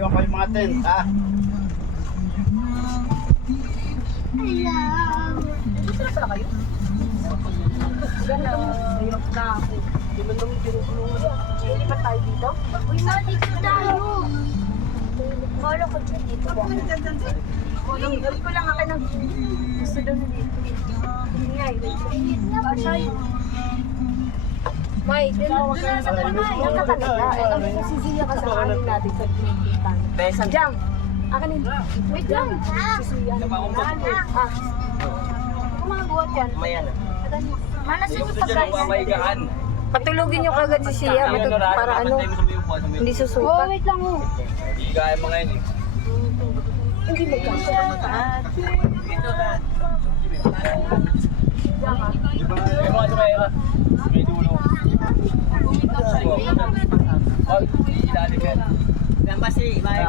Iwan ko yung mga tent, ha? Gusto na pala kayo? Gano'n. Hirap na ako. Hindi mo naman tinutulungan. Lilipat tayo dito? Uy, ma, dito tayo. Kala ko dyan dito. Gabi ko lang ako nag gusto daw na dito. Hindi nga eh. Basay. May, dito na sa panay. Ang katalaga. Si Zia kasamanin natin sa pinipitan. Diyan. Akin hindi. Wait lang. Si Zia. Ah. Kung mga buhat yan. Mayan. Manas yung pagkain. Patulugin nyo kagad si Zia. Para ano. Hindi susukat. Wait lang mo. Hindi kaya mga yun eh. Hindi magkasukat. May mga sumaya. May dulo. Oh, ilalim yan. Yan ba si Imahe?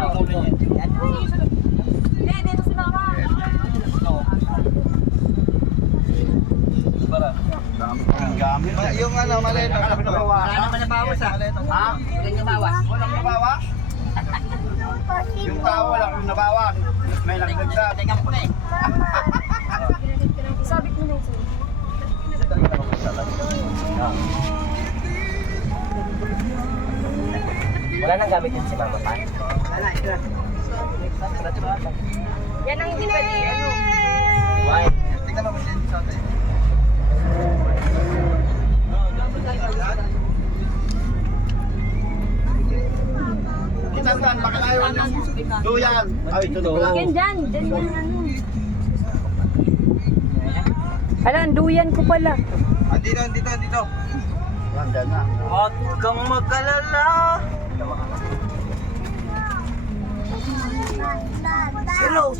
Hindi, dito si Mama. Para. Ang gamit. Yung ano, maleta. Wala naman nabawas, ha? Ha? Walang nabawas. Walang nabawas? Yung tao walang nabawas. May nagdagdag. Teka mo na eh. Isabit mo na yun. Wala nang gamit yun si Mama pa. Wala, ito. Yan ang hindi pwede, ano. Why? Tingnan mo din sa atin. Itantan, bakit ayaw nyo? Duyan. Ay, ito do. Yan dyan, dyan yung ano. Alam, duyan ko pala. Dito. Yan na. Huwag kang mag-alala.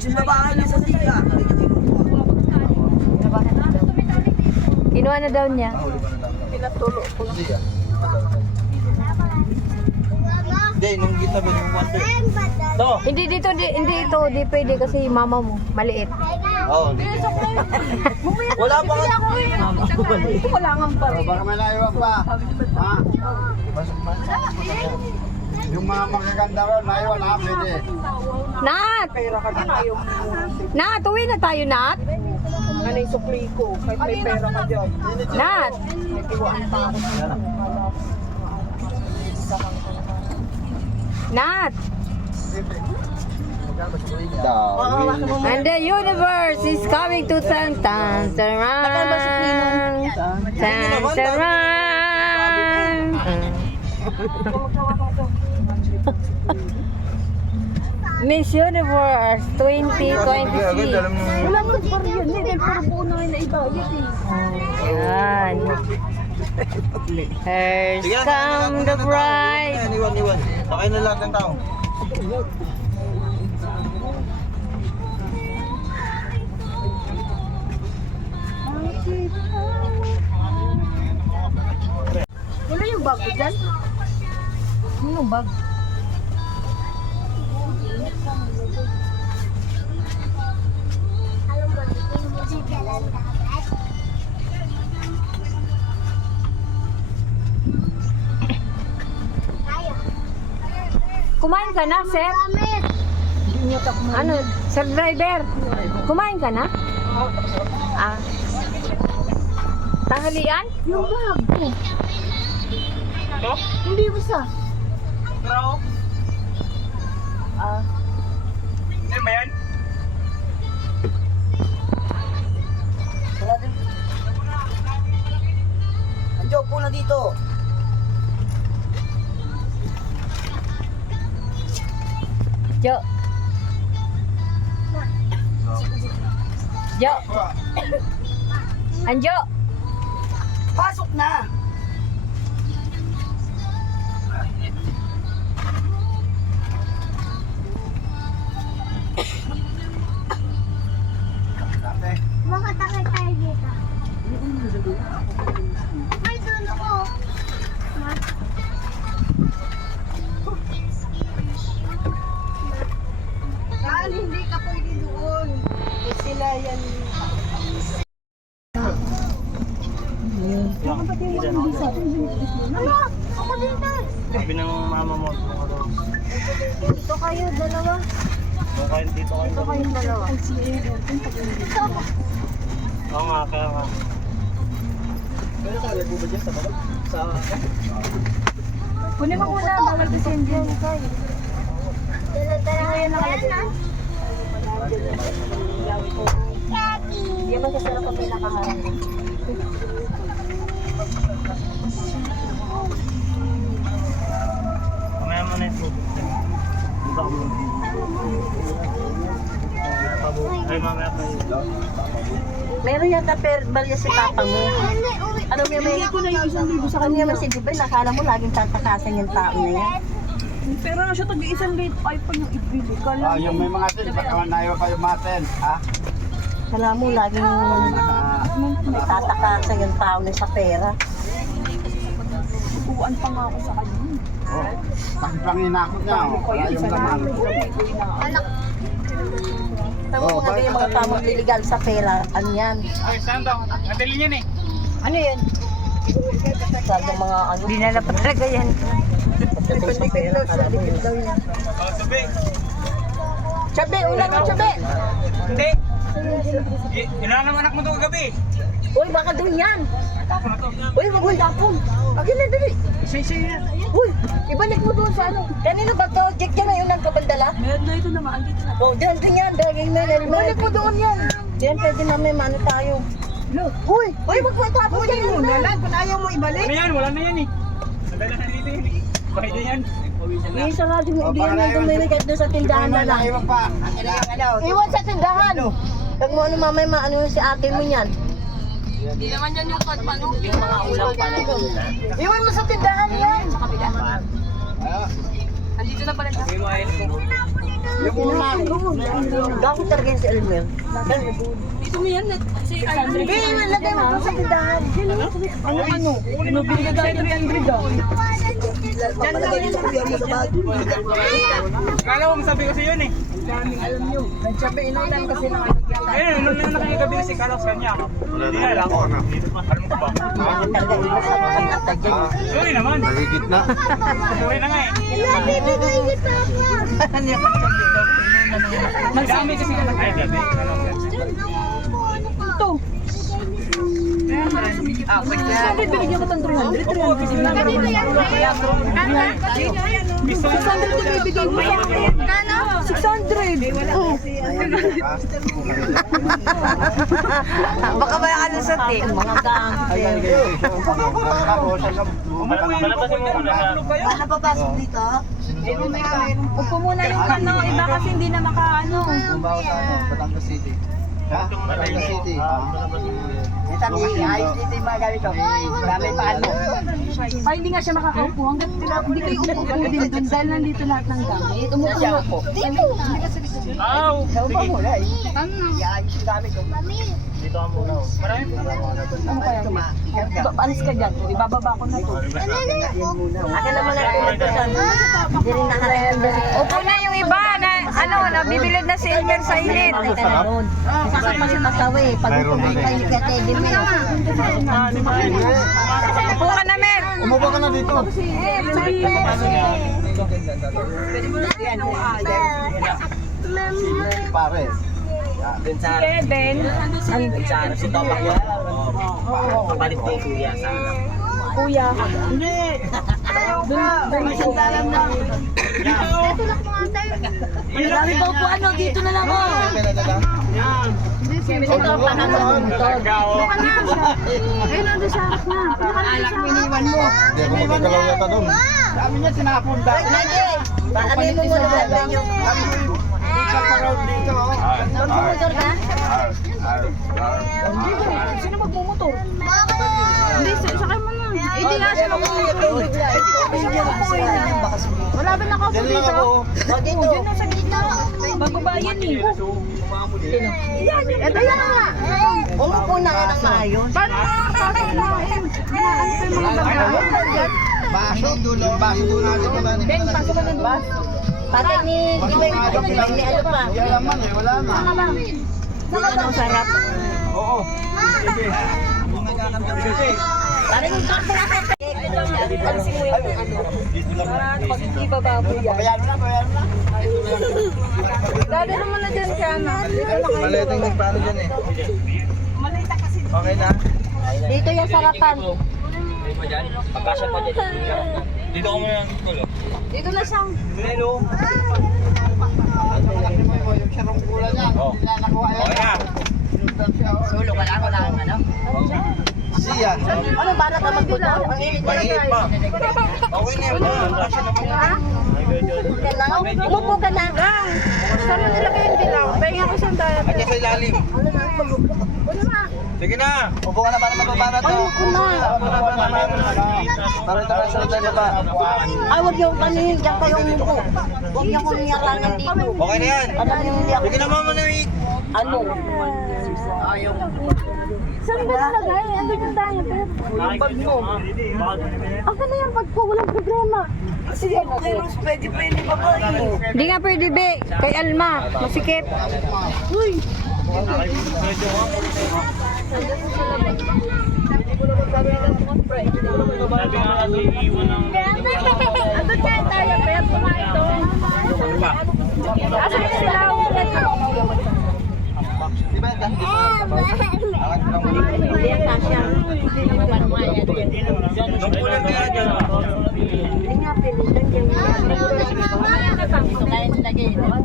Sino ba kayo sa sika? Kinuha na daw niya. Pinatulo ko. Hindi, nung gitna ba yung one day? Ito. Hindi dito, hindi ito, di pwede kasi mama mo, maliit. Oo, hindi. Wala pa nga. Ito kailangan pa rin. Baka may naiwan pa. Ha? Yung mga magaganda ko, naiwan ha, pwede. Nat! Pera ka din, ayaw mo. Nat, uwi na tayo, Nat! Ano yung sukli ko? Kahit may pera ka dyan. Nat! May tiwaan pa ako. Nat! Dawin. And the universe is coming to Tan Tan Taran. Tan Taran. Miss Universe 2023. Wala mo pa rin yun. Hindi, puro buo na ngayon na iba. Yan. Here's come the bride. Iwan. Sakay na lahat ng tao. Wala yung bago dyan. Ano bag? Kumain ka na, sir? Ano, sir driver? Kumain ka na? Ah. Tanghalian? Yung bago. Hindi mo sa. Bro? Ah. Ano ba yan? Andiyo po na dito. Jo. Jo. Anjo. Pasok na. Makatakay tayo dito. May dulo ko. Saan hindi ka pwede doon? Eh, sila yan. Ano? Ako dito. Sabi ng mama mo. Dito ka tayo, dalawa. So kayo dito kayo. Ito kayong dalawa. Oo nga, kaya nga. Pero sa alag mo ba dyan sa baba? Sa... Kunin mo muna, bawal kasi hindi yan. Dala-dala kayo na kayo. Hindi ba sasarap ang pinakaharap? Mamaya mo na ito. Dito ako muna. Ay, mamaya pa yun. Meron yata balya si papa mo. Ano may Bigay ko na yung 1,000 sa Ano kanya. naman si Dibay, nakala mo laging tatakasan yung tao na yan. Pero na siya tag-1,000 ay pa yung ibili. Kala Ah, yung may mga tin, baka manayo kayo maten. Ha? Kala mo laging tatakasan yung tao na sa pera. upuan pa nga ako sa kanya. Oh. Panghinakot niya. Oh. Wala yung laman. Tama mo nga yung mga tamang liligal sa pera. Ano yan? Ay, saan daw? Nadali niyan eh. Ano yan? Sabi mga ano. Dinala pa talaga yan. Pagdating sa pera, kala mo yun. Oh, sabi. Chabe, ulan mo chabe! Hindi. Ilan ang anak mo ito kagabi? Uy, baka doon yan! Uy, wag mo tapon! Agin na, dali! Uy, ibalik mo doon sa ano. Kanino ba to? Jack yan na yun ang kabandala? Meron na ito naman. Andito na. Oh, diyan din yan, daging na. Ibalik mo doon yan. Diyan pwede namin mano tayo. Uy, uy, wag mo itapon yan. Mo na lang, kung ayaw mo ibalik. Ano yan? Wala na yan eh. Nadala na dito yun eh. Bakit yan? Yung sarado mo, hindi yan tumili kahit doon sa tindahan na lang. Naiwan pa. Iwan sa tindahan. Pag mo ano mamay maano si ate mo yan. Hindi naman yan yung pagpano. Yung mga ulam pa na. Iwan mo sa tindahan yan. Sa kabila. Ah, Andito na pala siya. yung ulan. Gawin talaga yan si Elmer. Dito mo yan. Si Andre. Hindi, lagay mo sa tindahan. Ano? Nabili ka tayo 300 daw. Kala ko masabi kasi yun eh. Nagsabi inulan kasi na Ayun, nung nakikagabi kasi kala ko sa kanya. Hindi na alam ko. Alam ko ba? Talaga iba sa mga mata dyan. Sorry naman. Maligit na. Sorry na nga eh. Bibigay ni Papa. Magdami kasi ka ay dati. Ito. Sabi, binigyan ko ng 300. 300. Gusto mo? 600 to bibigay mo. Kano? 600. Oh. Baka ba ano sa tin? Mga gamit. Palabasin mo muna sa... Paano papasok dito? Upo muna yung ano. Iba kasi hindi na makaano. Kumbawa sa ano, Batangas City. Ha? Batangas City. Sabi, ayos dito yung mga gamit ko. Marami pa ano. Ay, hindi nga siya makakaupo. Hanggang hindi kayo umupo din doon dahil nandito lahat ng gamit. Umupo na po. Aw! Sige. Iayos yung gamit ko. Dito ka muna. Marami. Ano kaya? Alis ka dyan. Ibababa ko na to. Akin naman ang pinagpasan. Hindi rin nakarayan. Upo na yung iba na ano, nabibilad na silver sa init. Saka pa siya masawa eh. Pag pupunta yung kaya Teddy mo. Upo ka na, Mer. Umupo ka na dito. Pare. Kevin. Si Topak yun. Kapalit ni Kuya sa Kuya. Marami pa upuan no, dito na lang oh. Ito pa na Ayun, nandun sa harap na. Alak miniwan mo. Hindi ako magagalaw yata doon. Sabi niya sinapunda. Ano mo muna sabi nyo? Sa paraw dito. Magmumotor ka? Sino magmumotor? Hindi, sakay mo na. Hindi nga siya magmumotor. Wala ba nakaupo Diyan lang dito? ako. O dito. Sa gitna. Bababa yan eh. Ito yan nga. Umupo na nga ng maayos. Paano makakapasok na? Ano pa yung mga babae? Baso dulo. Baso dulo natin. Ben, pasok ka na doon. Pati ni Gimay, may ano pa. Wala naman eh. Wala na. Dito ang sarap. Oo. Sige. Parang yung Alisin mo yung ano. Para pag hindi bababoy yan. Pabayaan mo na. Dali naman na dyan kaya na. Maliit ang nagpaano dyan eh. Malita kasi. Okay na? Dito yung sarapan. Pagkasya pa dyan. Dito ko muna ng tulo. Dito na siya. Hello. Yung sarong pula niya, hindi na nakuha yan. Okay na. Sulo ka lang, wala kang ano? Siya. Ano ba na magbuto? Ang init na Mainit pa. Okay na yan. Pagkasya naman yan. ka na. Umupo ka na. Saan mo nilagay yung dilaw? Pahinga ko siyang daya. Andiyan sa ilalim. Sige na. Upo ka na para mababa na to. Para ito na sa tayo baba. Ay, huwag yung panin. Diyan kayong umupo. Huwag niyo kong niyakangan dito. Okay na yan. Alam niyo hindi ako. Sige na mama na week. Ano? Saan ba nilagay? Andun yung daya. Yung bag mo. Aka na yung bag ko. Walang problema. Sige, pero pwede ba ba yun? Hindi nga pwede, be. Kay Alma. Masikip. Uy. Andun ka yung daya. Kaya pumain ito. Asan yung dilaw? Di ba? Hindi yan kasya. Ang kulang kaya dyan. Hindi nga pilitan yung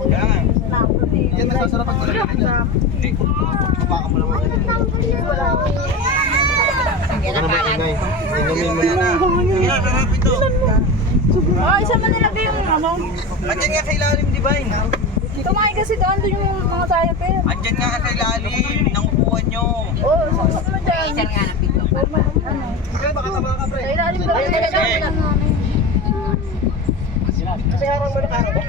Kaya nga. Yan nasasarap ang tulad niya. Baka mo naman. Ano ba ingay? Inumin mo na. Sige na, sarap ito. Oh, isa man nilagay yung ano. Andyan nga sa ilalim, di ba? Tumain kasi doon yung mga tayo pero. Andyan nga sa ilalim. Nangukuhan nyo. Oh, susok mo dyan. Sige, baka tama ka pre. Sa ilalim daw. Kasi harang mo na karo ba?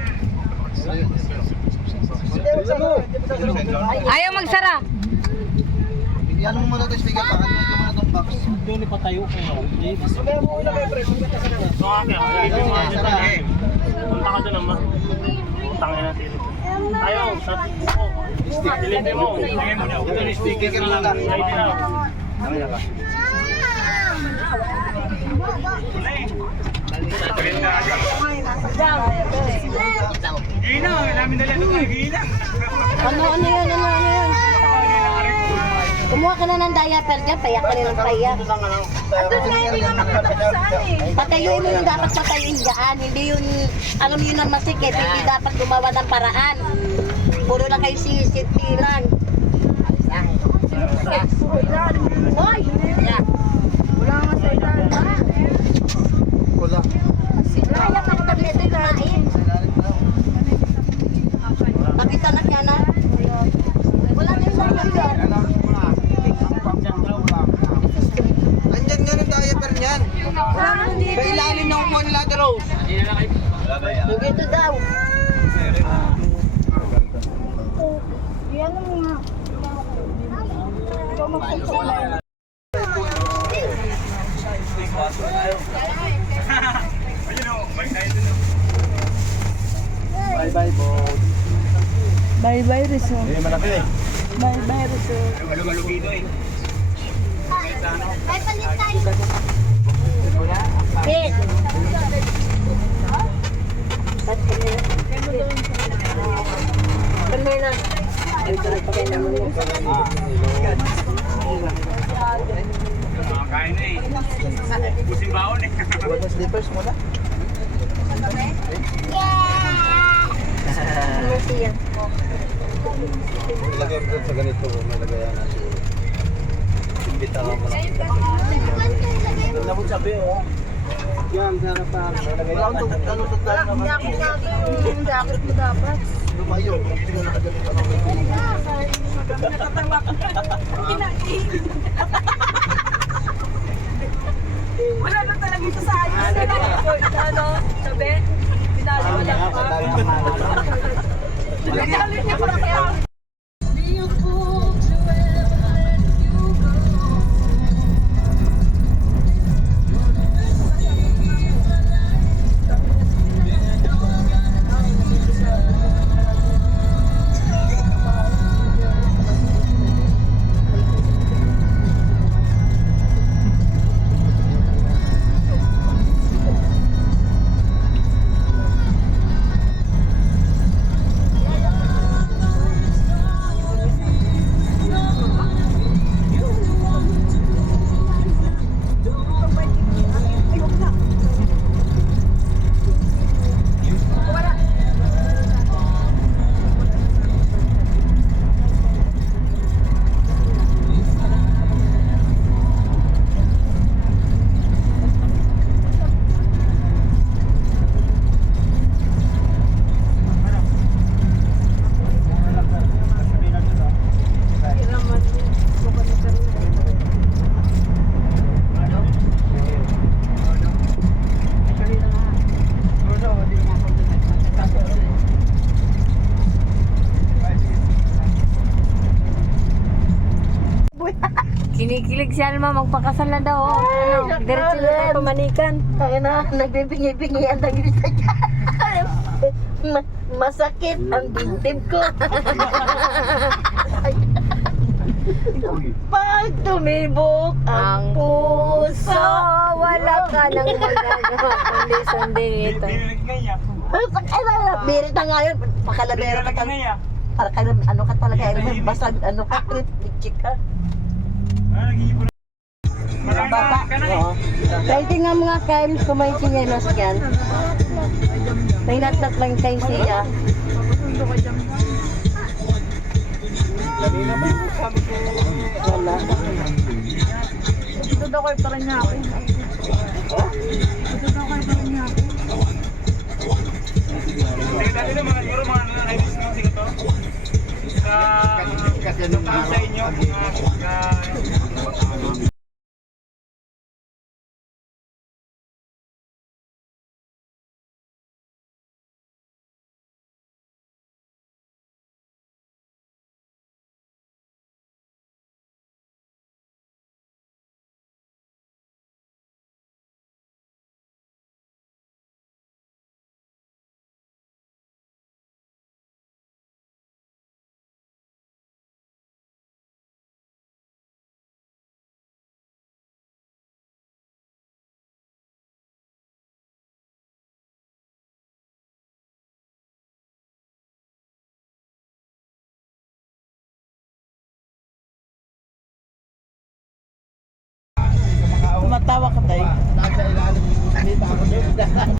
Ayaw magsara. Yan mo muna ito speaker. Pakalimutan mo muna itong box. Doon ipatayo ko yun. Kaya mo una kayo pre. Kumita ka na. Okay. Punta ka doon naman. Tangin na sila. Tayo, sa buko. Dilipin mo. Tingin mo na. Ito yung Speaker muna. Ay, di na. Kami na ba? Gina, namin nila doon. Gina. Ano yan? Kumuha ka na ng diaper dyan, payak ka rin ng payak. Andun nga yung pinaka Patayuin mo yung dapat patayin dyan, hindi yun, alam yun ang masikip, hindi dapat gumawa ng paraan. Puro na kayo sisitilan. Hoy! Wala nga sa ilalim. Wala. Kaya ka na dito kumain. Bakit anak yan na? Wala na yung diaper. Andyan nga ng diaper niyan. Sa ilalim ng upuan nila, The Rose. Dito daw. Yan ang mga. Ikaw magpapalay. Bye-bye, boat. Bye-bye, Rizzo. Eh, malaki eh. Bye-bye, Rizzo. Malumalo-dito eh. Ay, palit tayo. Pit. Kanina. Ay, sarap pa kayo naman yun. Kain na eh. Pusing baon eh. Huwag na slippers muna. Ano siya? Ilagay mo dun sa ganito. Malagay yan natin. Imbita ka mo na. Ano mo sabi oh? Yan, sarap pa. Wala akong ano tagdaan naman. Yung jacket mo dapat. Lumayo. Hindi na nakaganito ako. Wala na talaga ito sa ayos. Ano? Sabi? Pinalo mo lang pa. Nagalit niya pa kaya. Kinikilig si Alma, magpakasal na daw. Ano, diretso na tayo pamanikan. Kaya na, nagbibingi-bingi ang dagisa niya. Masakit ang dibdib ko. Pag tumibok Ang puso, wala ka nang magagawa kundi sundin ito. Birit na nga yun. Pakalabero ka talaga. Para kayo, ano ka talaga. Basta ano ka, chick ka. Baba. Oo. Dahil tingnan mga kail, kumain sinyelos yan. May natnat lang kayo siya. Wala. Dito daw kayo parang niya ako. Dito daw kayo parang niya ako. Dati na mga siguro mga na-release ng sigaw to. Sa inyo, Tumatawa ka tayo. Nasa ilalim. Dito ako.